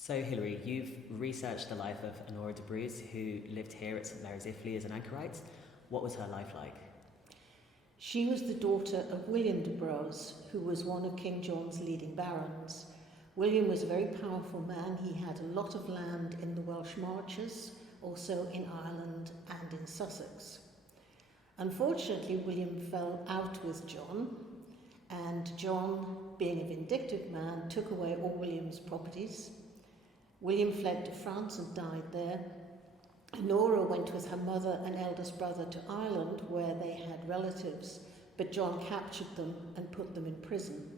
So, Hilary, you've researched the life of Honora de Bruce, who lived here at St Mary's Iffley as an Anchorite. What was her life like? She was the daughter of William de Bruce, who was one of King John's leading barons. William was a very powerful man. He had a lot of land in the Welsh Marches, also in Ireland and in Sussex. Unfortunately, William fell out with John, and John, being a vindictive man, took away all William's properties. William fled to France and died there. Honora went with her mother and eldest brother to Ireland, where they had relatives, but John captured them and put them in prison.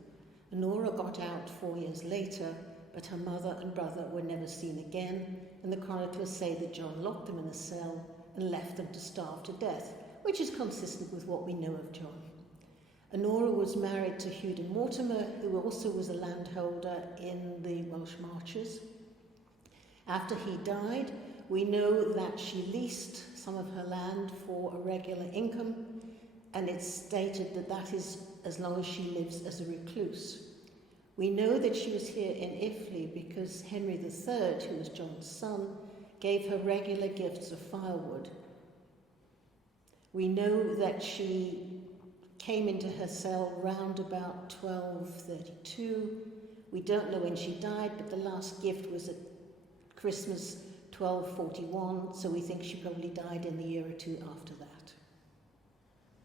Honora got out 4 years later, but her mother and brother were never seen again, and the chroniclers say that John locked them in a cell and left them to starve to death, which is consistent with what we know of John. Honora was married to Hugh de Mortimer, who also was a landholder in the Welsh Marches. After he died, we know that she leased some of her land for a regular income, and it's stated that that is as long as she lives as a recluse. We know that she was here in Iffley because Henry III, who was John's son, gave her regular gifts of firewood. We know that she came into her cell round about 1232. We don't know when she died, but the last gift was at Christmas 1241, so we think she probably died in the year or two after that.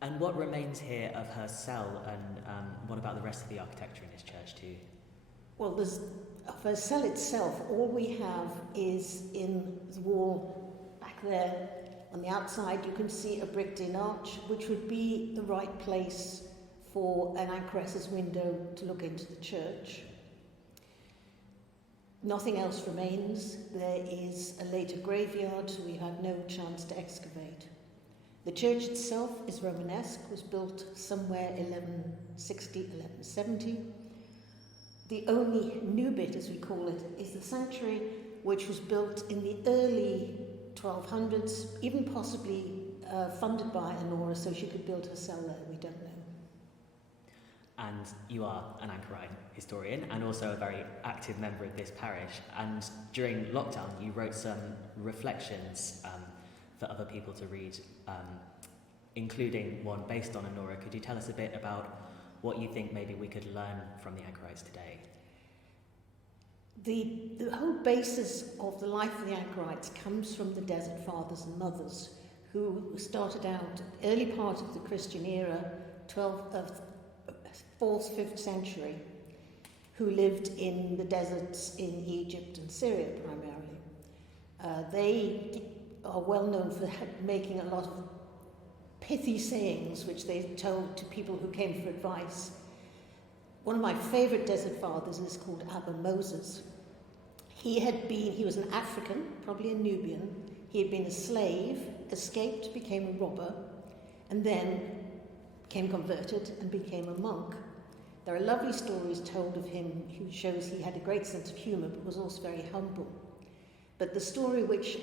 And what remains here of her cell, and what about the rest of the architecture in this church too? Well, of her cell itself, all we have is in the wall back there. On the outside, you can see a bricked-in arch, which would be the right place for an anchorette's window to look into the church. Nothing else remains. There is a later graveyard, so we have no chance to excavate. The church itself is Romanesque, was built somewhere 1160, 1170. The only new bit, as we call it, is the sanctuary, which was built in the early 1200s, even possibly funded by Honora, so she could build her cell there, we don't know. And you are an Anchorite historian and also a very active member of this parish. And during lockdown, you wrote some reflections for other people to read, including one based on Honora. Could you tell us a bit about what you think maybe we could learn from the Anchorites today? The whole basis of the life of the Anchorites comes from the Desert Fathers and Mothers, who started out early part of the Christian era, 4th, 5th century, who lived in the deserts in Egypt and Syria primarily. They are well known for making a lot of pithy sayings which they told to people who came for advice. One of my favourite desert fathers is called Abba Moses. He was an African, probably a Nubian. He had been a slave, escaped, became a robber, and then became converted and became a monk. There are lovely stories told of him who shows he had a great sense of humour but was also very humble. But the story which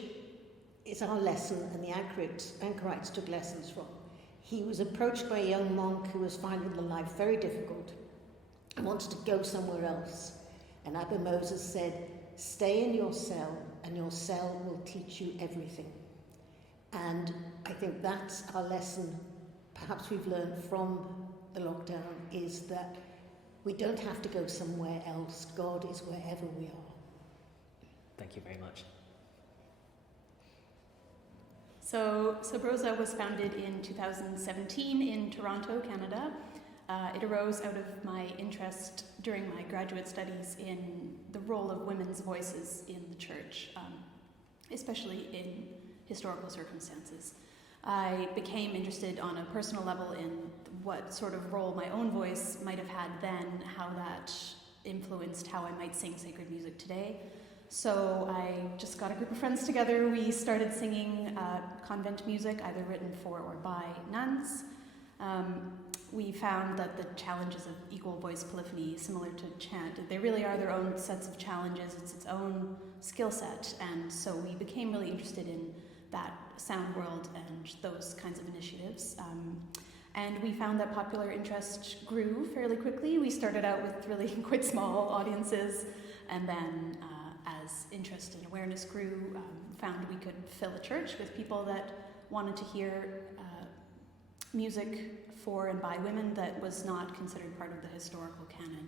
is our lesson and the Anchorites took lessons from, he was approached by a young monk who was finding the life very difficult and wanted to go somewhere else. And Abba Moses said, "Stay in your cell and your cell will teach you everything." And I think that's our lesson perhaps we've learned from the lockdown, is that we don't have to go somewhere else. God is wherever we are. Thank you very much. So Sub Rosa was founded in 2017 in Toronto, Canada. It arose out of my interest during my graduate studies in the role of women's voices in the church, especially in historical circumstances. I became interested on a personal level in what sort of role my own voice might have had then, how that influenced how I might sing sacred music today. So I just got a group of friends together. We started singing convent music, either written for or by nuns. We found that the challenges of equal voice polyphony, similar to chant, they really are their own sets of challenges. It's its own skill set. And so we became really interested in that sound world and those kinds of initiatives. And we found that popular interest grew fairly quickly. We started out with really quite small audiences, and then as interest and awareness grew, found we could fill a church with people that wanted to hear music for and by women that was not considered part of the historical canon,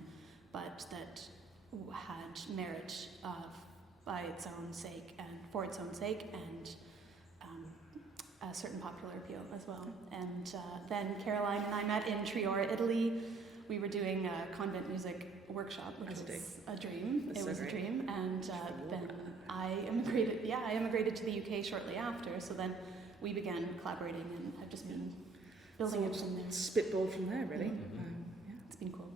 but that had merit by its own sake and for its own sake, and a certain popular appeal as well. And then Caroline and I met in Triora, Italy. We were doing a convent music workshop, which was a dream. It was a dream, and then I emigrated to the UK shortly after. So then we began collaborating, and I've just been building it from there. Spitball from there, really. It's been cool.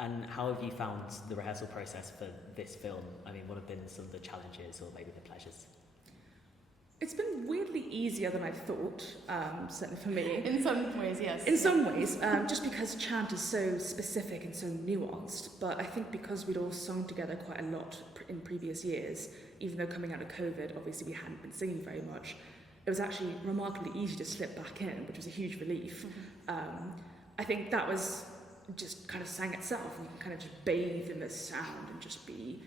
And how have you found the rehearsal process for this film? I mean, what have been some of the challenges or maybe the pleasures? It's been weirdly easier than I thought, certainly for me. In some ways, yes. In some ways, just because chant is so specific and so nuanced, but I think because we'd all sung together quite a lot in previous years, even though coming out of COVID, obviously we hadn't been singing very much, it was actually remarkably easy to slip back in, which was a huge relief. I think that was just kind of sang itself, and you can kind of just bathe in the sound and just be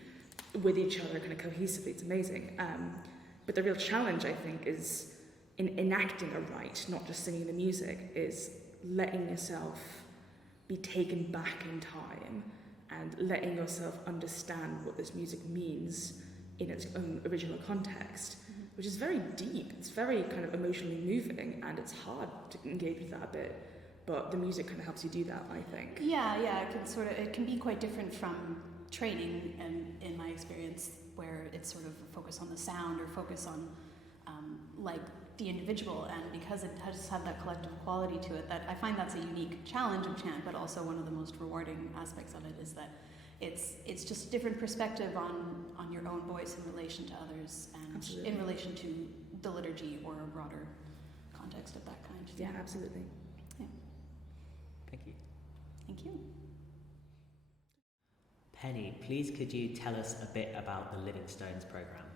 with each other kind of cohesively. It's amazing. But the real challenge, I think, is in enacting a rite, not just singing the music, is letting yourself be taken back in time and letting yourself understand what this music means in its own original context, which is very deep. It's very kind of emotionally moving, and it's hard to engage with that a bit. But the music kind of helps you do that, I think. Yeah, it can be quite different from training, and in my experience, where it's sort of a focus on the sound or focus on like the individual, and because it has had that collective quality to it, that I find that's a unique challenge of chant, but also one of the most rewarding aspects of it is that it's just a different perspective on your own voice in relation to others, and Absolutely. in relation to the liturgy or a broader context of that kind. Yeah, absolutely. Yeah. Thank you. Thank you. Penny, please could you tell us a bit about the Living Stones programme?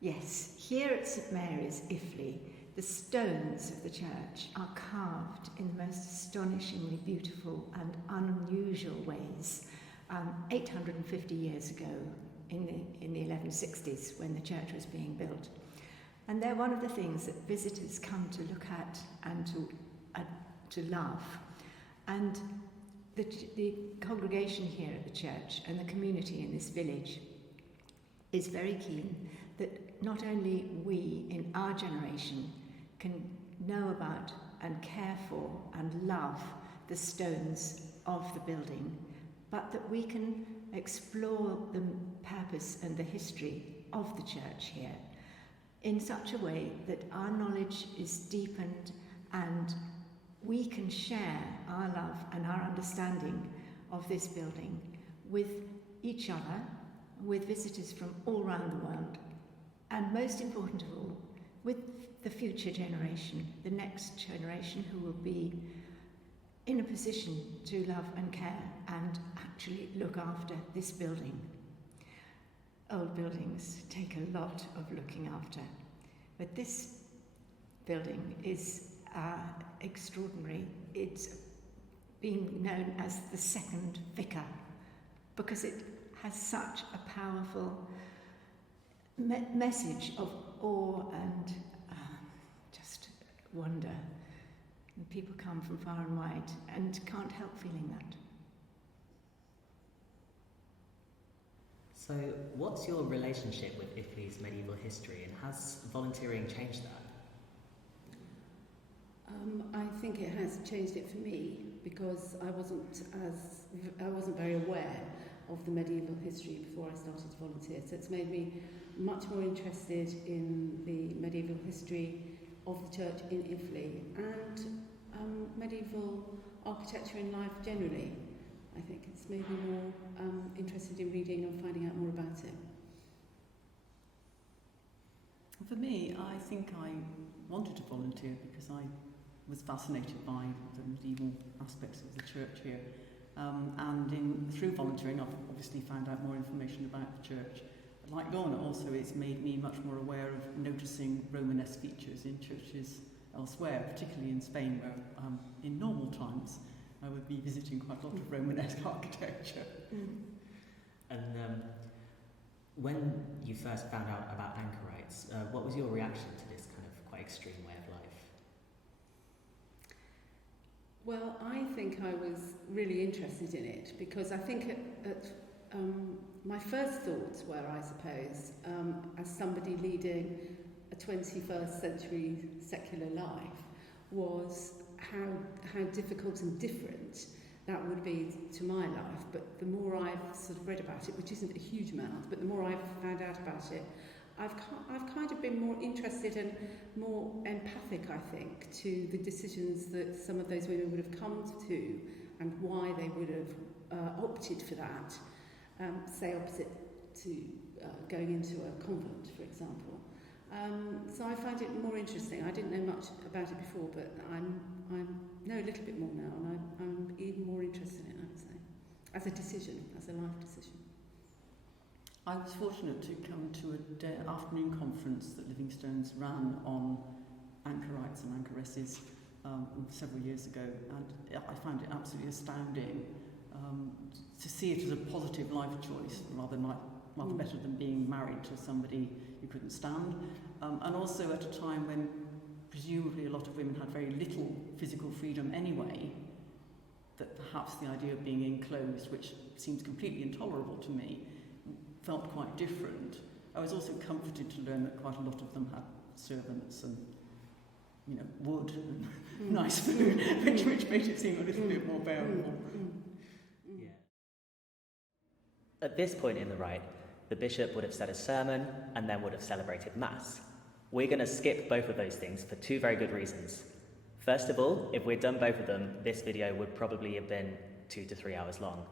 Yes, here at St Mary's, Iffley, the stones of the church are carved in the most astonishingly beautiful and unusual ways. 850 years ago, in the 1160s, when the church was being built. And they're one of the things that visitors come to look at and to love. And the congregation here at the church and the community in this village is very keen that not only we in our generation can know about and care for and love the stones of the building, but that we can explore the purpose and the history of the church here in such a way that our knowledge is deepened and we can share our love and our understanding of this building with each other, with visitors from all around the world, and most important of all, with the future generation, the next generation who will be in a position to love and care and actually look after this building. Old buildings take a lot of looking after, but this building is extraordinary. It's been known as the second vicar because it has such a powerful message of awe and just wonder. And people come from far and wide and can't help feeling that. So, what's your relationship with Iffley's medieval history, and has volunteering changed that? I think it has changed it for me because I wasn't very aware of the medieval history before I started to volunteer. So it's made me much more interested in the medieval history of the church in Iffley and medieval architecture in life generally. I think it's made me more interested in reading and finding out more about it. For me, I think I wanted to volunteer because I was fascinated by the medieval aspects of the church here. Through volunteering, I've obviously found out more information about the church. But like Lorna, also it's made me much more aware of noticing Romanesque features in churches elsewhere, particularly in Spain, where in normal times I would be visiting quite a lot of Romanesque architecture. And When you first found out about anchorites, what was your reaction to this kind of quite extreme way of life? Well, I think I was really interested in it because I think my first thoughts were, I suppose, as somebody leading a 21st century secular life, was how difficult and different that would be to my life. But the more I've sort of read about it, which isn't a huge amount, but the more I've found out about it, I've kind of been more interested and more empathic, I think, to the decisions that some of those women would have come to and why they would have opted for that, say opposite to going into a convent, for example. So I find it more interesting. I didn't know much about it before, but I know a little bit more now, and I'm even more interested in it, I would say, as a decision, as a life decision. I was fortunate to come to an afternoon conference that Livingstone's ran on anchorites and anchoresses several years ago, and I found it absolutely astounding to see it as a positive life choice rather better than being married to somebody you couldn't stand, and also at a time when presumably a lot of women had very little physical freedom anyway, that perhaps the idea of being enclosed, which seems completely intolerable to me, felt quite different. I was also comforted to learn that quite a lot of them had servants and, wood and nice food, which made it seem a little bit more bearable. Yeah. At this point in the rite, the bishop would have said a sermon and then would have celebrated Mass. We're going to skip both of those things for two very good reasons. First of all, if we'd done both of them, this video would probably have been 2 to 3 hours long.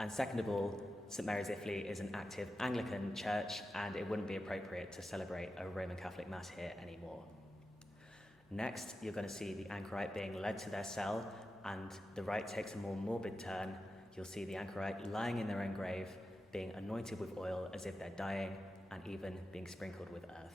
And second of all, St Mary's Iffley is an active Anglican church, and it wouldn't be appropriate to celebrate a Roman Catholic Mass here anymore. Next, you're going to see the anchorite being led to their cell, and the rite takes a more morbid turn. You'll see the anchorite lying in their own grave, being anointed with oil as if they're dying, and even being sprinkled with earth.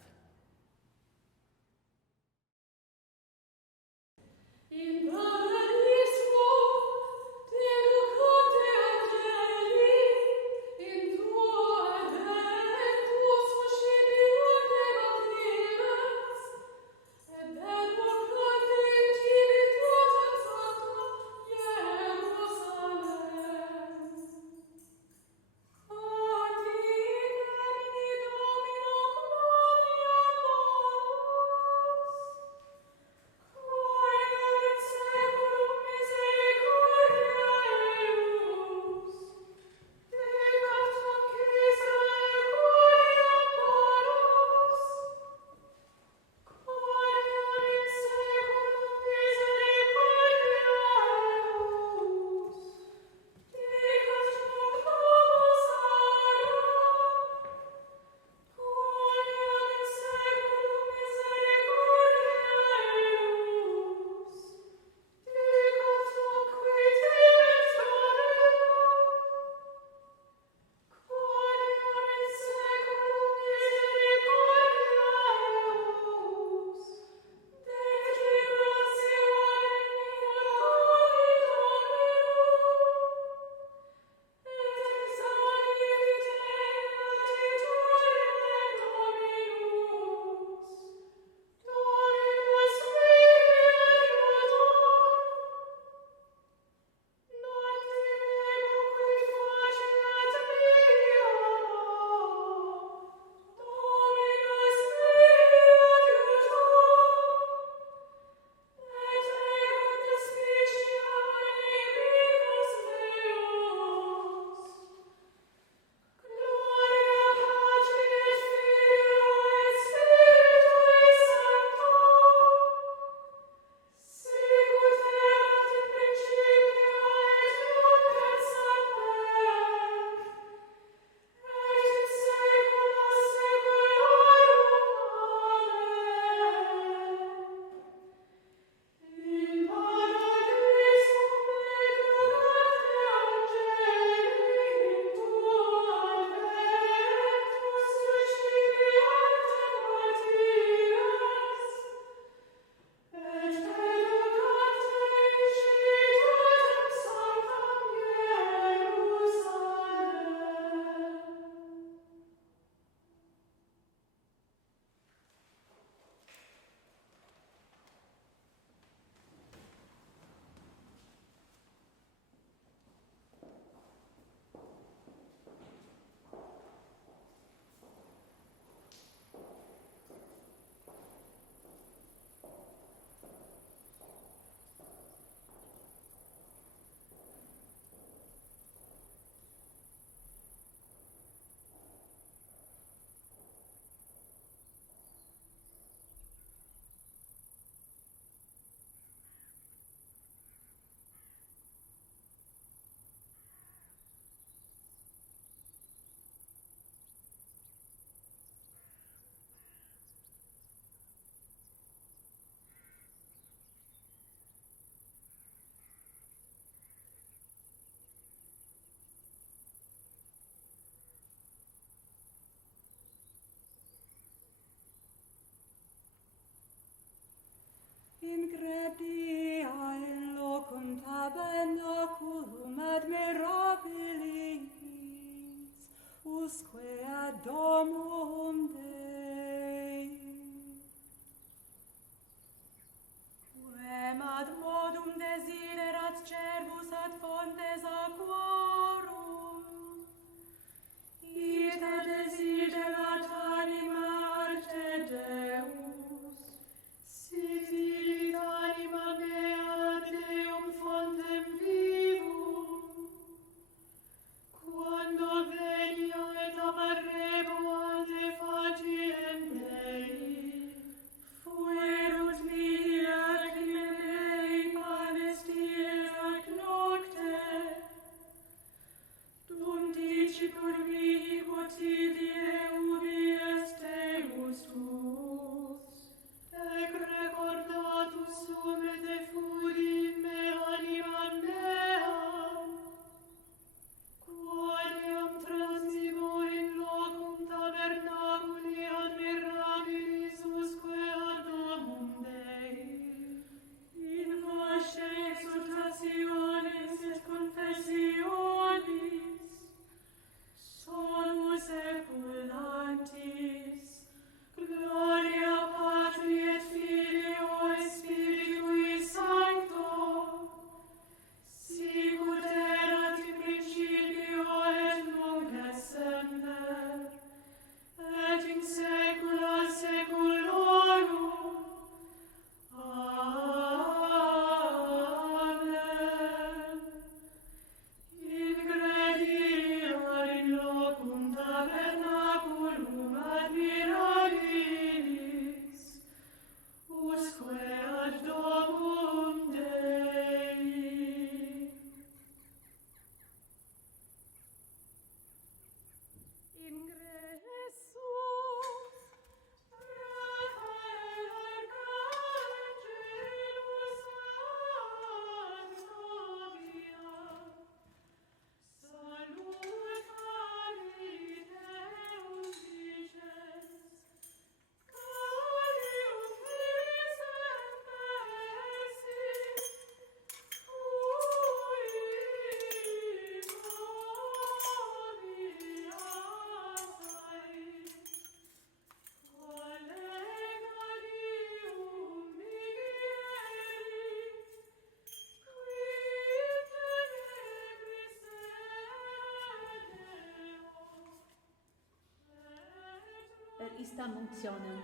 istam unctionem,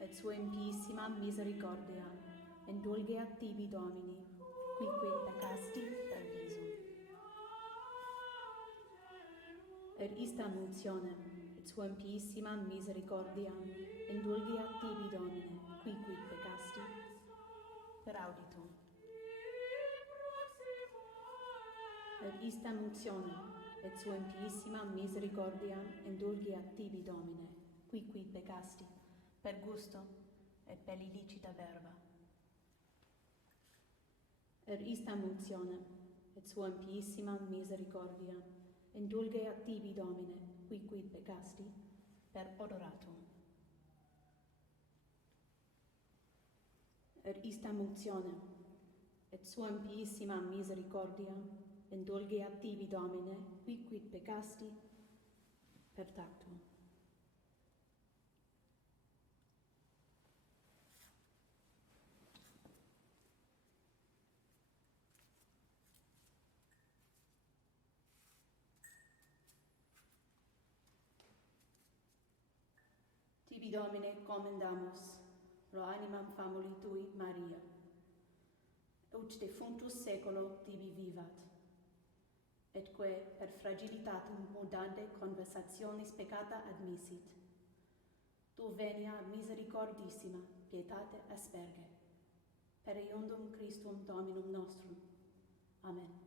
et suem piissima misericordia, indulgeat tibi Domini, quique peccasti per visum. Et istam unctionem, et suem piissima misericordia, indulgeat tibi Domine, quique peccasti per auditum. Et istam unctionem, et suem piissima misericordia, indulgeat tibi Domine, quique peccasti per gusto et per illicita verba. Et istam unctionem, et suam piissima misericordia, indulgeat tibi Domine, quique peccasti per odoratum. Et istam unctionem, et suam piissima misericordia, indulgeat tibi Domine, quique peccasti per tactum. Tibi Domine commendamus, pro animam famuli tui Maria, ut defunctus seculo tibi vivat, etque per fragilitatum mundante conversationis peccata admissit. Tu venia misericordissima pietate asperge, per eiundum Christum Dominum nostrum. Amen.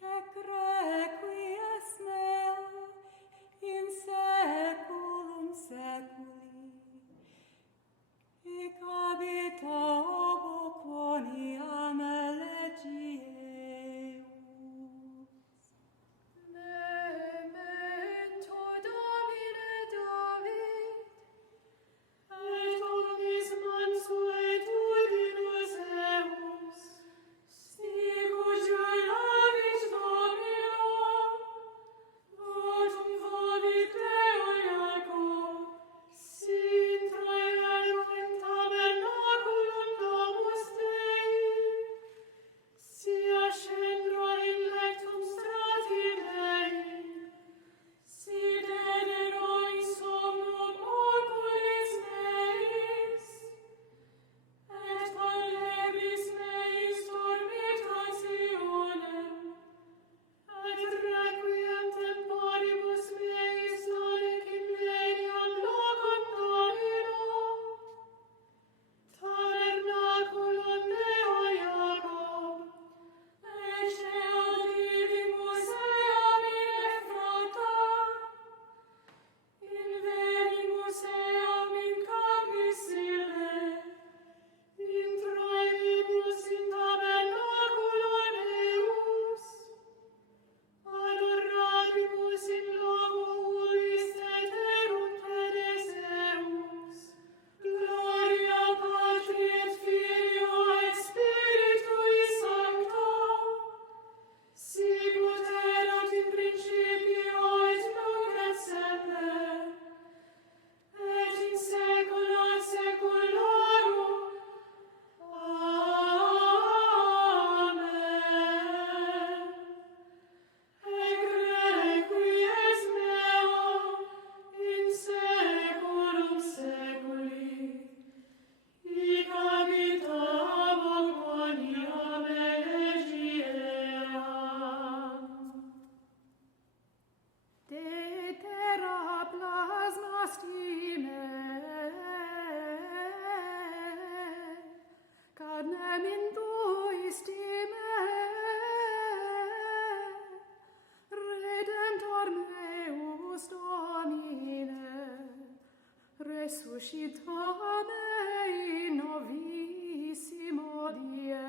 Ec requies meo in saeculum saeculi, hic habita obo quoniam elegieus. Memento Domine David, et omnis mansuetudinus eus, sicut juravit Domino, votum vobit Deo Iacob, sit traerum in tabernaculum domus Dei, si ascendro in lectum strati Dei, si dedero in somnum oculis meis, et collebris meis dormitationem, et requiem temporibus meis donec in veniam locum Domino, tabernaculum Deo Iacob, ecce audivimus eam in Ephrata, in venimus eam in campis Ille, introibimus in tabernaculum eius, adorabimus in loco ubi steterunt pedes eus, gloria Patri et Filio et Spiritui Sancto, sicut erat in principio et nunc et semper, et in saecula saeculorum. Amen. Ec requies meo in saeculum saeculi, hic habitabo quoniam elegieam. De terra plasmasti me, carnem induisti me, Redemptor meus Domine, resuscita me in novissimo die.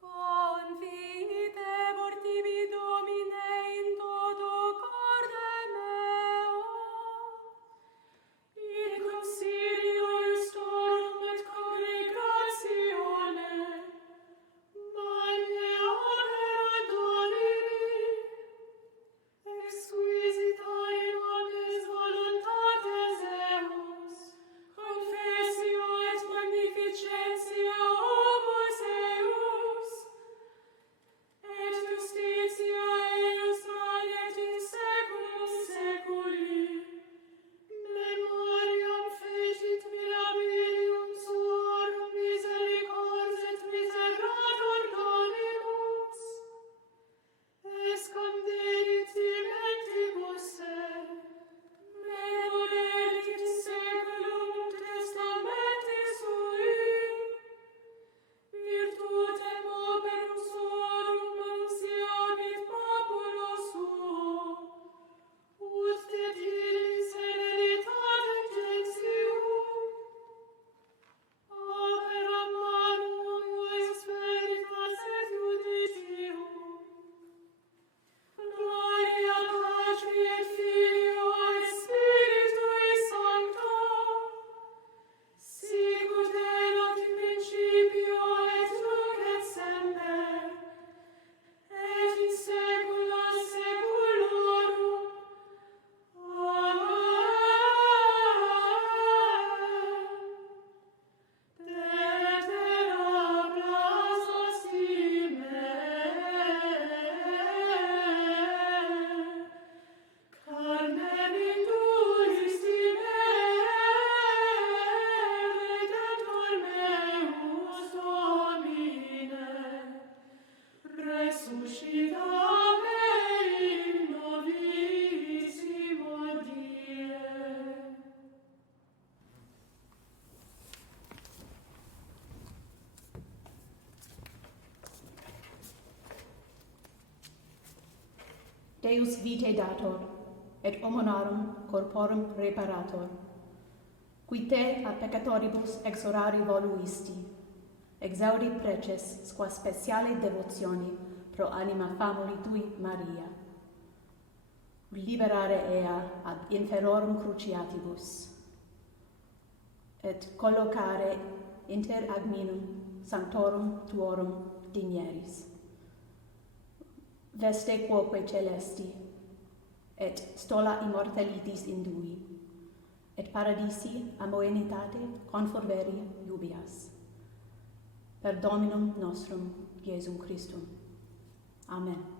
Confidebor tibi Domine in toto corde meo, in consilio iustorum et congregatione, magne opera Domini, exquisita in omnes voluntates eus, Deus vitae dator, et homonarum corporum reparator, qui te a peccatoribus exorari voluisti, exaudi preces qua speciale devotioni pro anima famuli tui Maria, liberare ea ab inferorum cruciatibus, et collocare inter agminum sanctorum tuorum digneris. Veste quoque celesti, et stola immortalitis indui, et paradisi amoenitate conforveri iubias. Per Dominum nostrum, Iesum Christum. Amen.